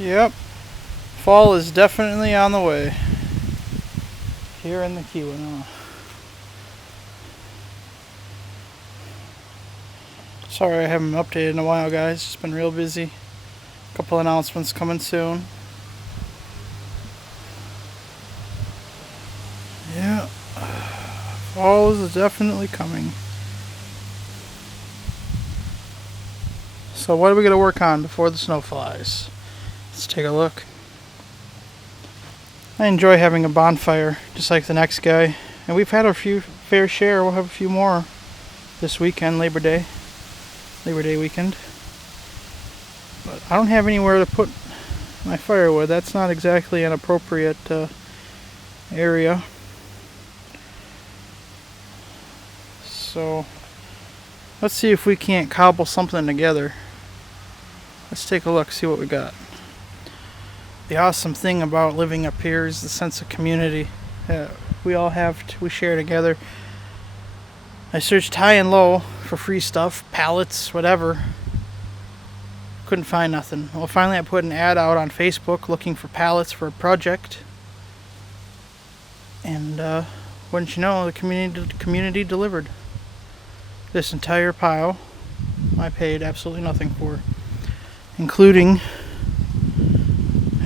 Yep, fall is definitely on the way here in the Keweenaw. Sorry I haven't updated in a while, guys. Just been real busy. A couple announcements coming soon. Yeah, fall is definitely coming. So what are we going to work on before the snow flies? Let's take a look. I enjoy having a bonfire, just like the next guy. And we've had a few fair share. We'll have a few more this weekend, Labor Day weekend. But I don't have anywhere to put my firewood. That's not exactly an appropriate area. So let's see if we can't cobble something together. Let's take a look, see what we got. The awesome thing about living up here is the sense of community we share together. I searched high and low for free stuff, pallets, whatever. Couldn't find nothing. Well, finally I put an ad out on Facebook looking for pallets for a project. And wouldn't you know, the community delivered. This entire pile I paid absolutely nothing for, including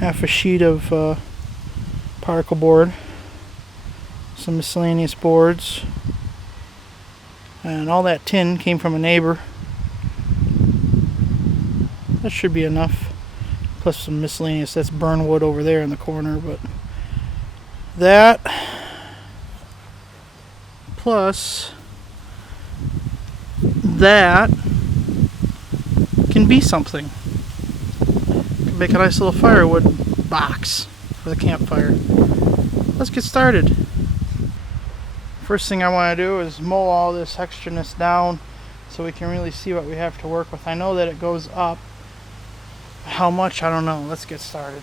half a sheet of particle board, some miscellaneous boards, and all that tin came from a neighbor. That should be enough, plus some miscellaneous. That's burn wood over there in the corner, but that plus that can be something. Make a nice little firewood box for the campfire. Let's get started. First thing I want to do is mow all this extraness down so we can really see what we have to work with. I know that it goes up. How much? I don't know. Let's get started.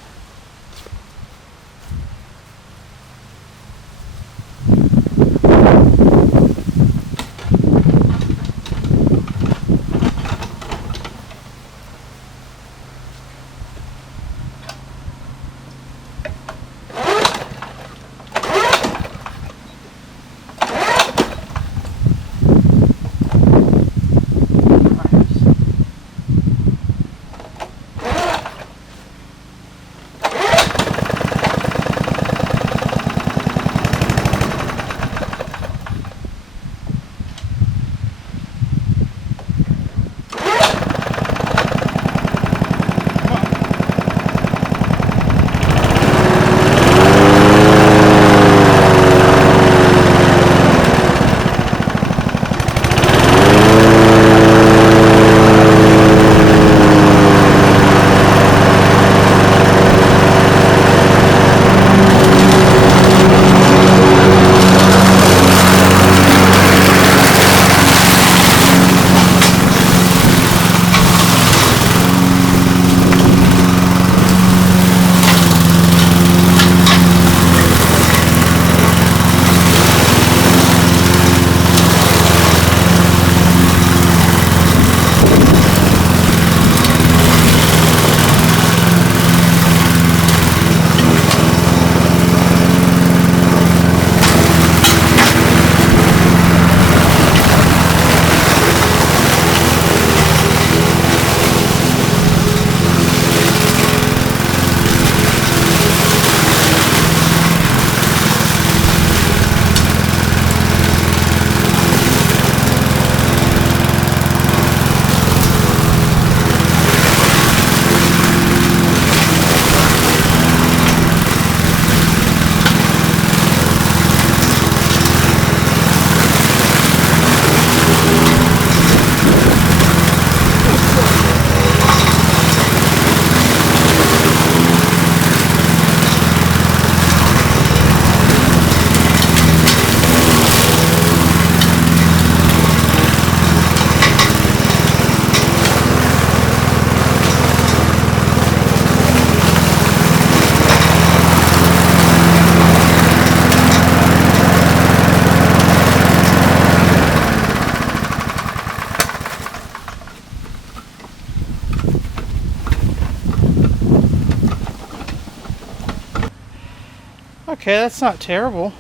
Okay, that's not terrible.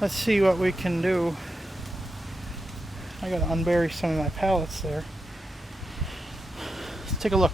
Let's see what we can do. I gotta unbury some of my pallets there. Let's take a look.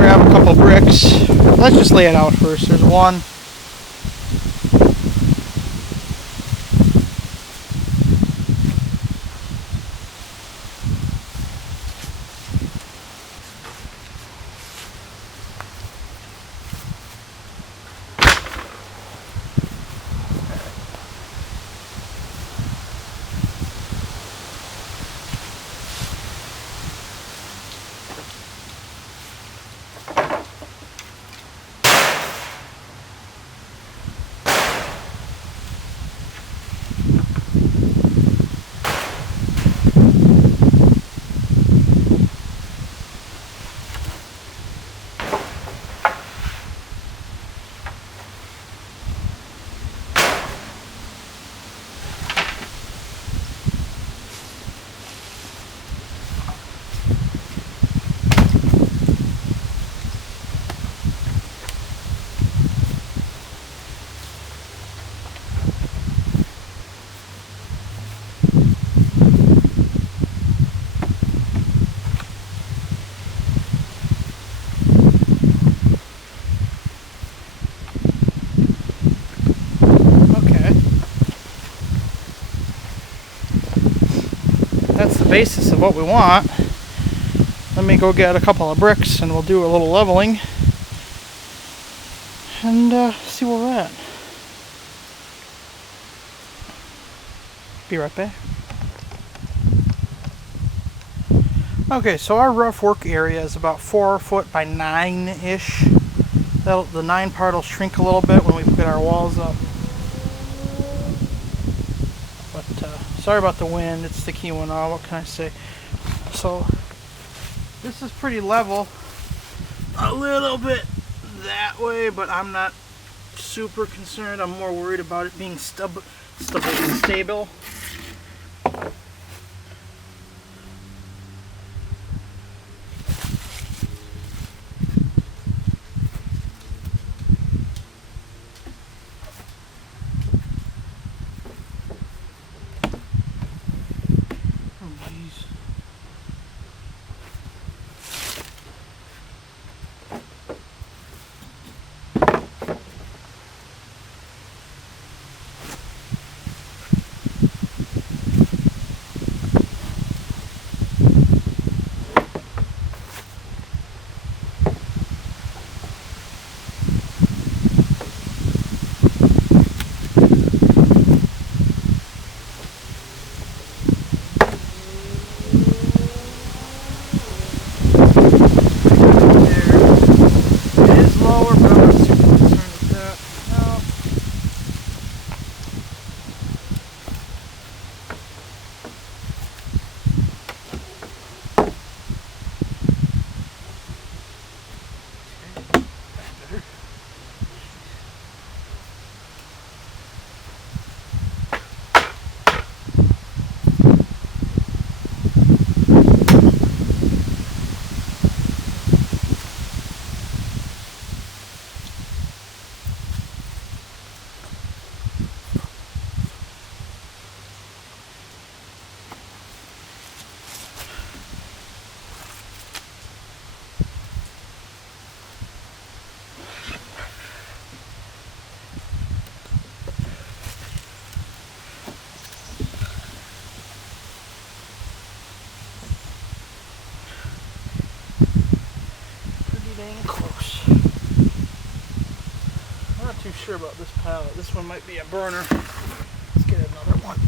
Grab a couple bricks. Let's just lay it out first. There's one. That's the basis of what we want. Let me go get a couple of bricks and we'll do a little leveling and see where we're at. Be right back. Okay, so our rough work area is about 4 foot by 9-ish. The 9 part will shrink a little bit when we put our walls up. But sorry about the wind, it's the Keweenaw, what can I say? So this is pretty level, a little bit that way, but I'm not super concerned. I'm more worried about it being stable. getting close. I'm not too sure about this pallet. This one might be a burner. Let's get another one.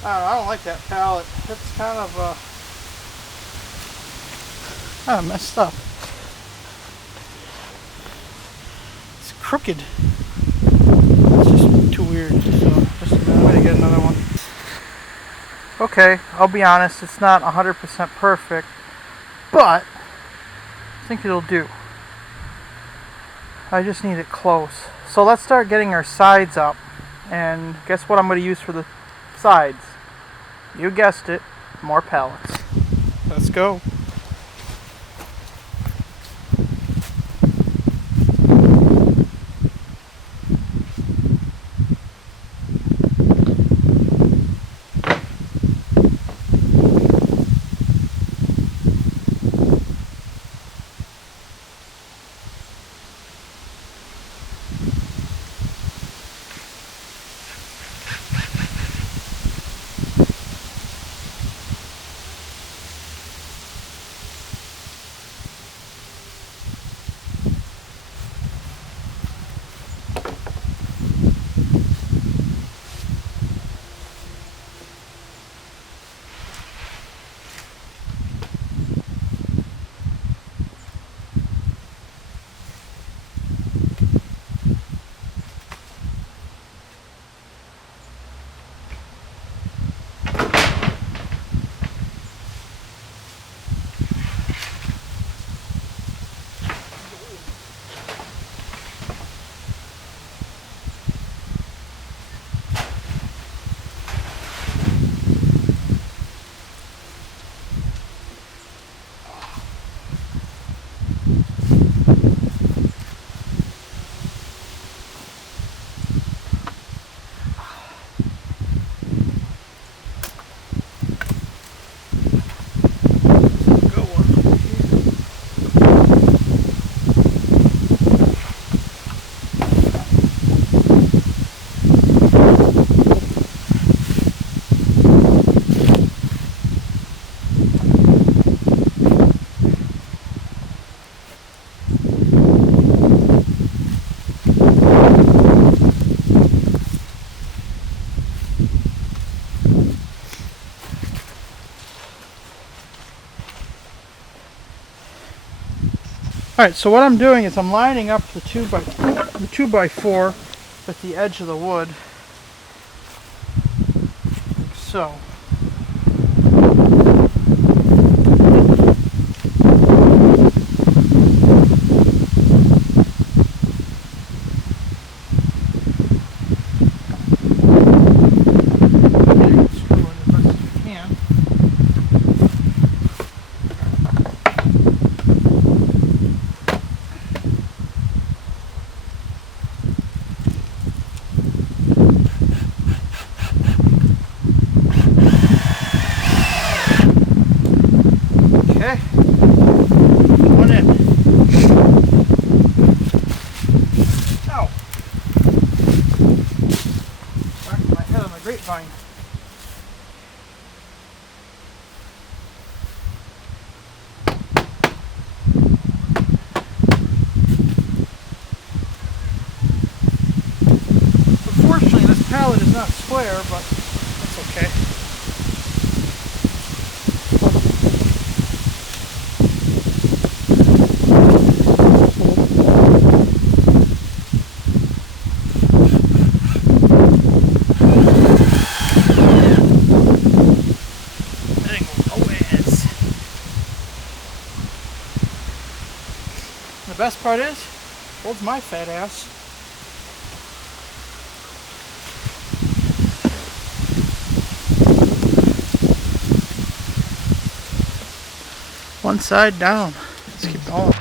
I don't like that pallet. It's kind of messed up. It's crooked. It's just too weird. So just a minute, I'm gonna get another one. Okay, I'll be honest, it's not 100% perfect, but I think it'll do. I just need it close. So let's start getting our sides up. And guess what I'm going to use for the sides? You guessed it, more pallets. Let's go. Alright, so what I'm doing is I'm lining up the 2x4 at the edge of the wood, like so. Okay, going in. Ow! Back to my head on the grapevine. Unfortunately, this pallet is not square, but that's okay. The best part is, holds my fat ass. One side down. Let's keep going.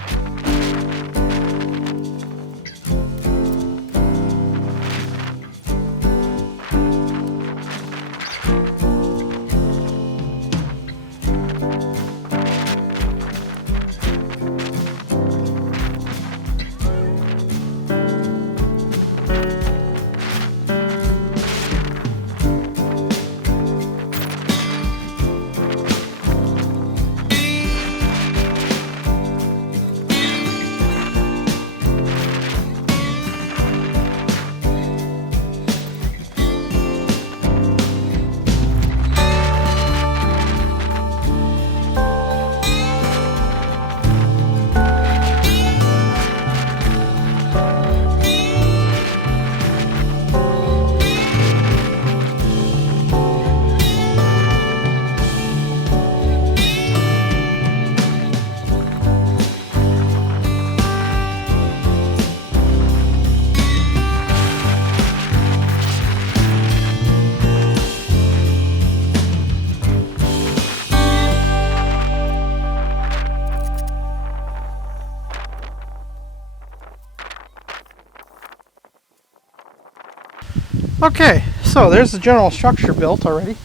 Okay, so there's the general structure built already.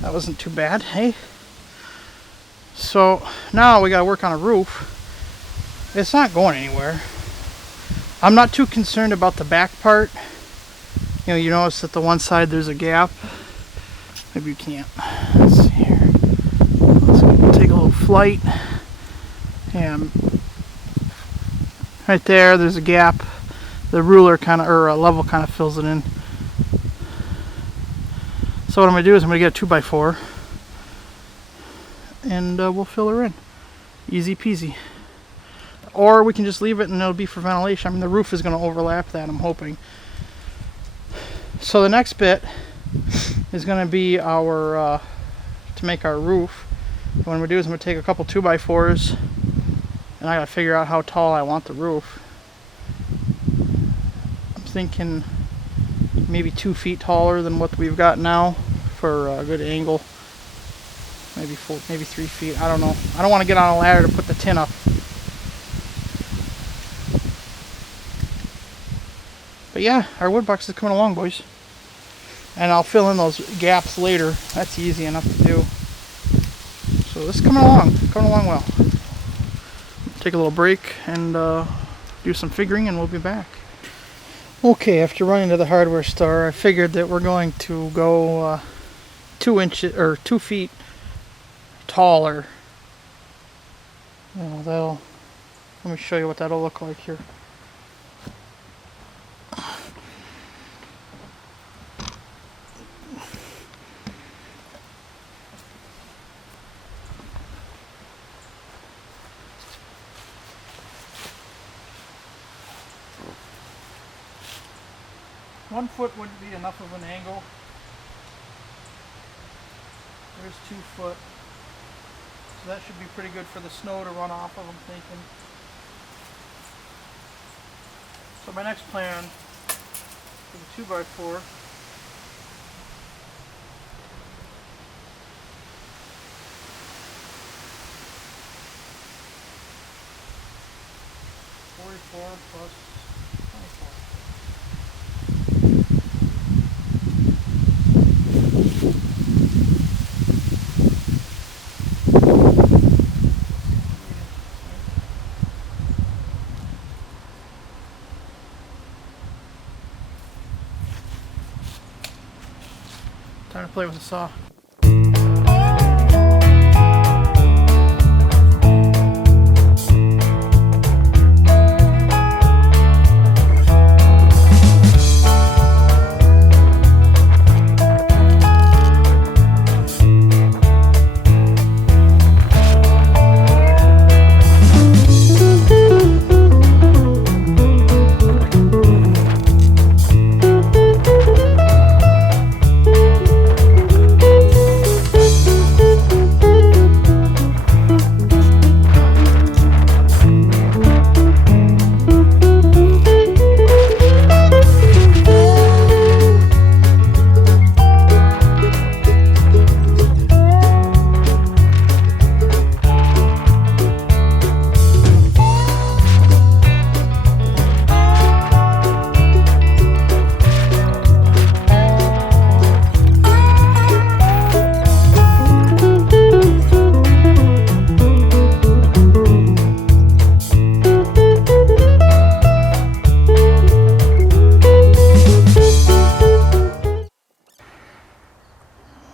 That wasn't too bad, hey? So now we gotta work on a roof. It's not going anywhere. I'm not too concerned about the back part. You know, you notice that the one side there's a gap. Maybe you can't. Let's see here. Let's take a little flight. And right there's a gap. The ruler kind of, or a level kind of fills it in. So what I'm going to do is I'm going to get a 2x4 and we'll fill her in. Easy peasy. Or we can just leave it and it'll be for ventilation. I mean, the roof is going to overlap that, I'm hoping. So the next bit is going to be our, to make our roof. What I'm going to do is I'm going to take a couple 2x4s and I got to figure out how tall I want the roof. I'm thinking maybe 2 feet taller than what we've got now for a good angle. Maybe 3 feet. I don't know. I don't want to get on a ladder to put the tin up. But yeah, our wood box is coming along, boys. And I'll fill in those gaps later. That's easy enough to do. So this is coming along well. Take a little break and do some figuring and we'll be back. Okay, after running to the hardware store, I figured that we're going to go 2 feet taller. You know, let me show you what that'll look like here. 1 foot wouldn't be enough of an angle. There's 2 foot. So that should be pretty good for the snow to run off of, I'm thinking. So my next plan for the 2x4 44 plus 24. Time to play with the saw.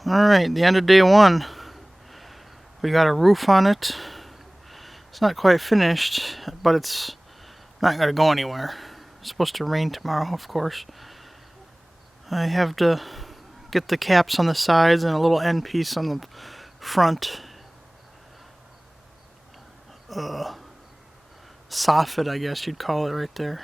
Alright, the end of day 1. We got a roof on it. It's not quite finished, but it's not going to go anywhere. It's supposed to rain tomorrow, of course. I have to get the caps on the sides and a little end piece on the front. Soffit, I guess you'd call it right there.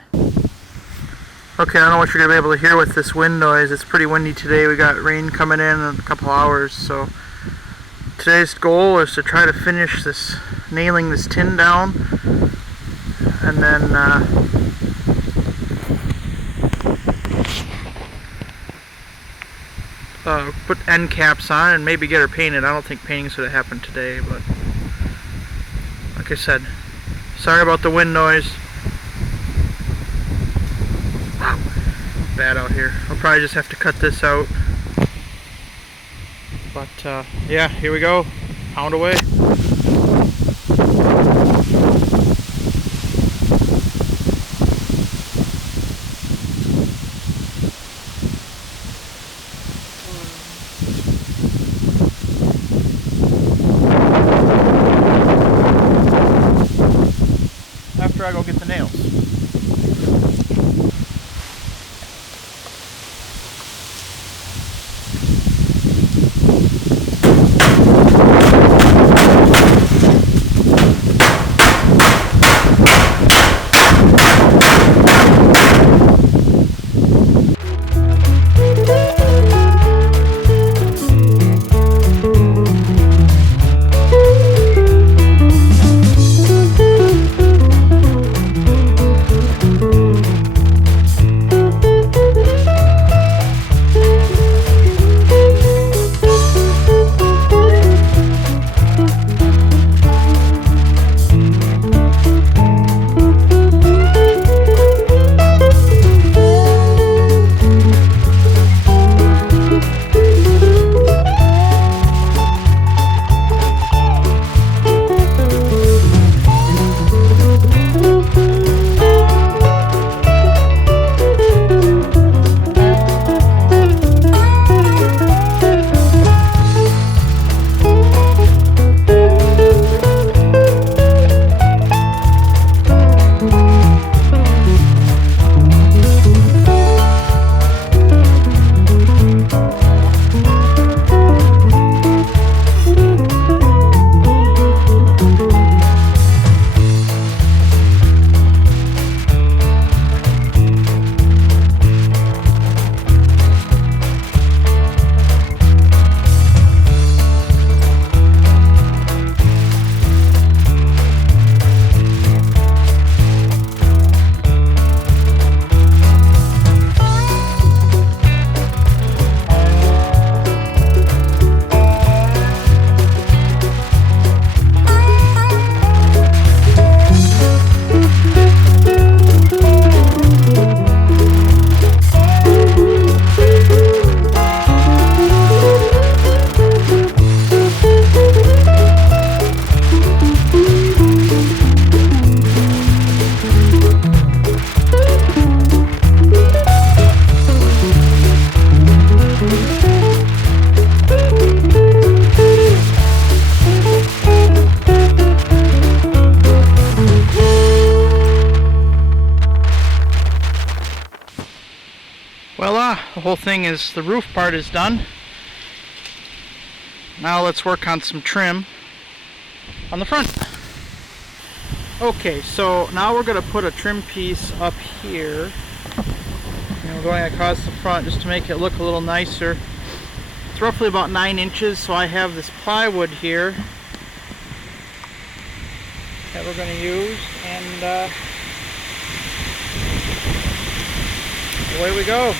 Okay, I don't know what you're going to be able to hear with this wind noise. It's pretty windy today. We got rain coming in a couple hours, so today's goal is to try to finish this, nailing this tin down, and then put end caps on and maybe get her painted. I don't think painting's going to happen today, but like I said, sorry about the wind noise. Bad out here. I'll probably just have to cut this out. But yeah, here we go. Pound away. After I go get the nails. thing is the roof part is done. Now let's work on some trim on the front. Okay, so now we're going to put a trim piece up here. And we're going across the front just to make it look a little nicer. It's roughly about 9 inches, so I have this plywood here that we're going to use, and away we go.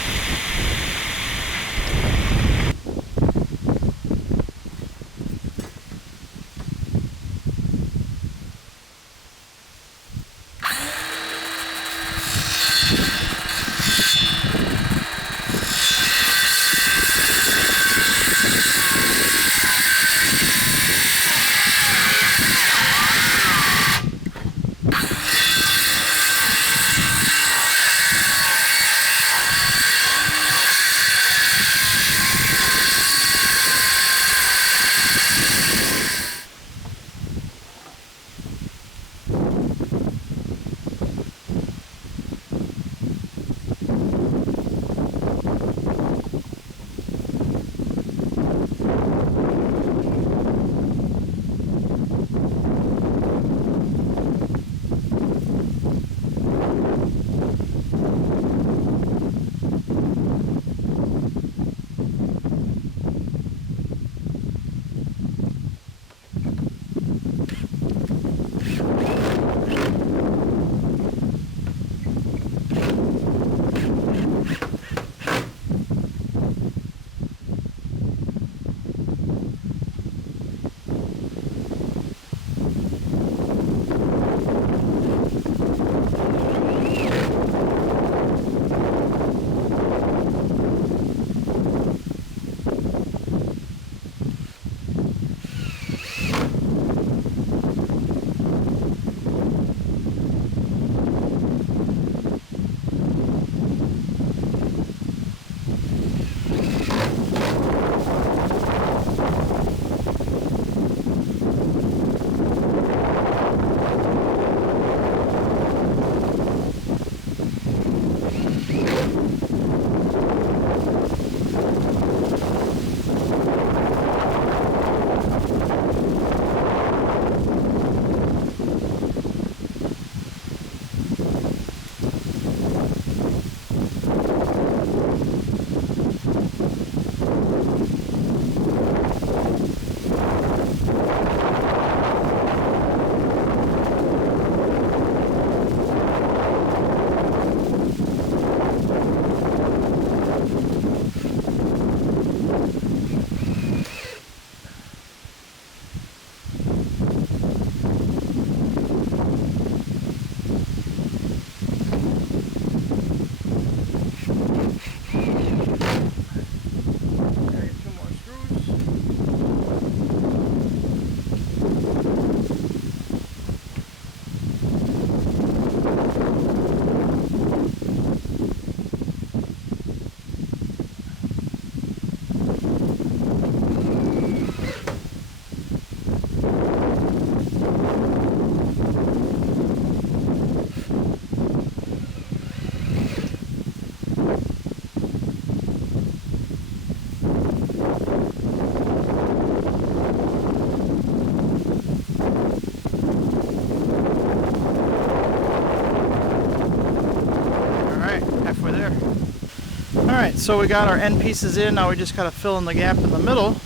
Alright, so we got our end pieces in, now we just gotta fill in the gap in the middle.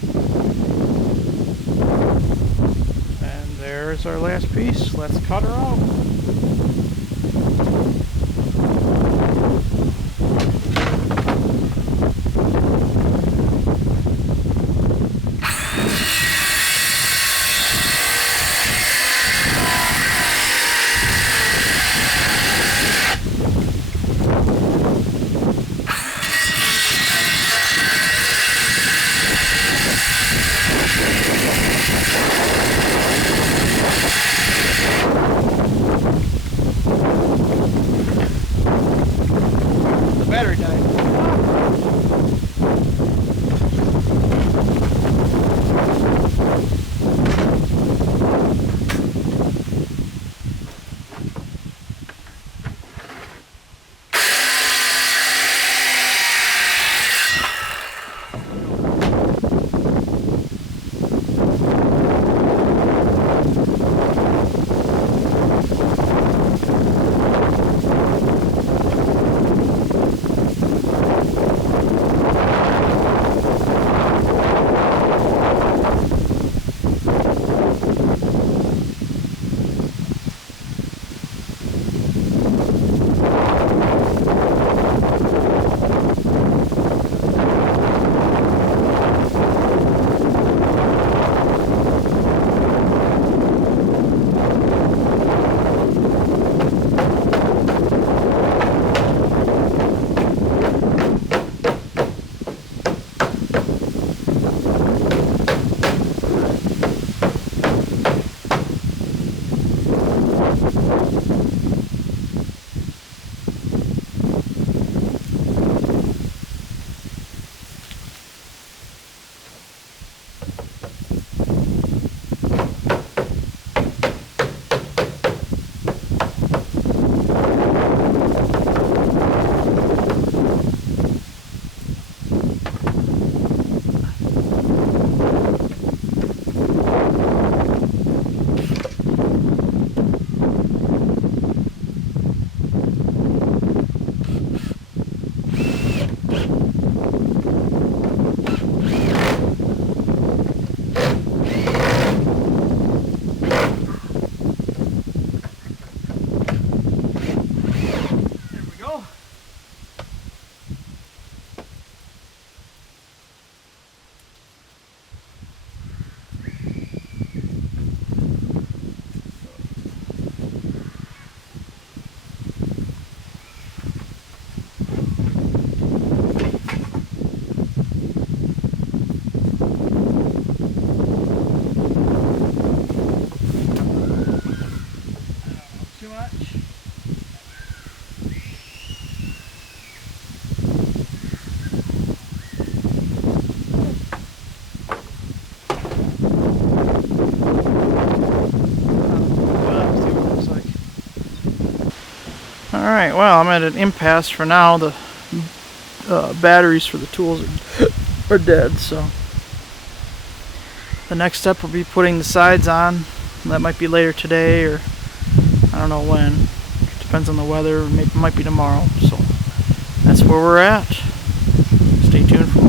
And there's our last piece. Let's cut her out. Alright, well, I'm at an impasse for now. The batteries for the tools are dead, so the next step will be putting the sides on. That might be later today, or I don't know when. Depends on the weather. It might be tomorrow. So that's where we're at. Stay tuned for more.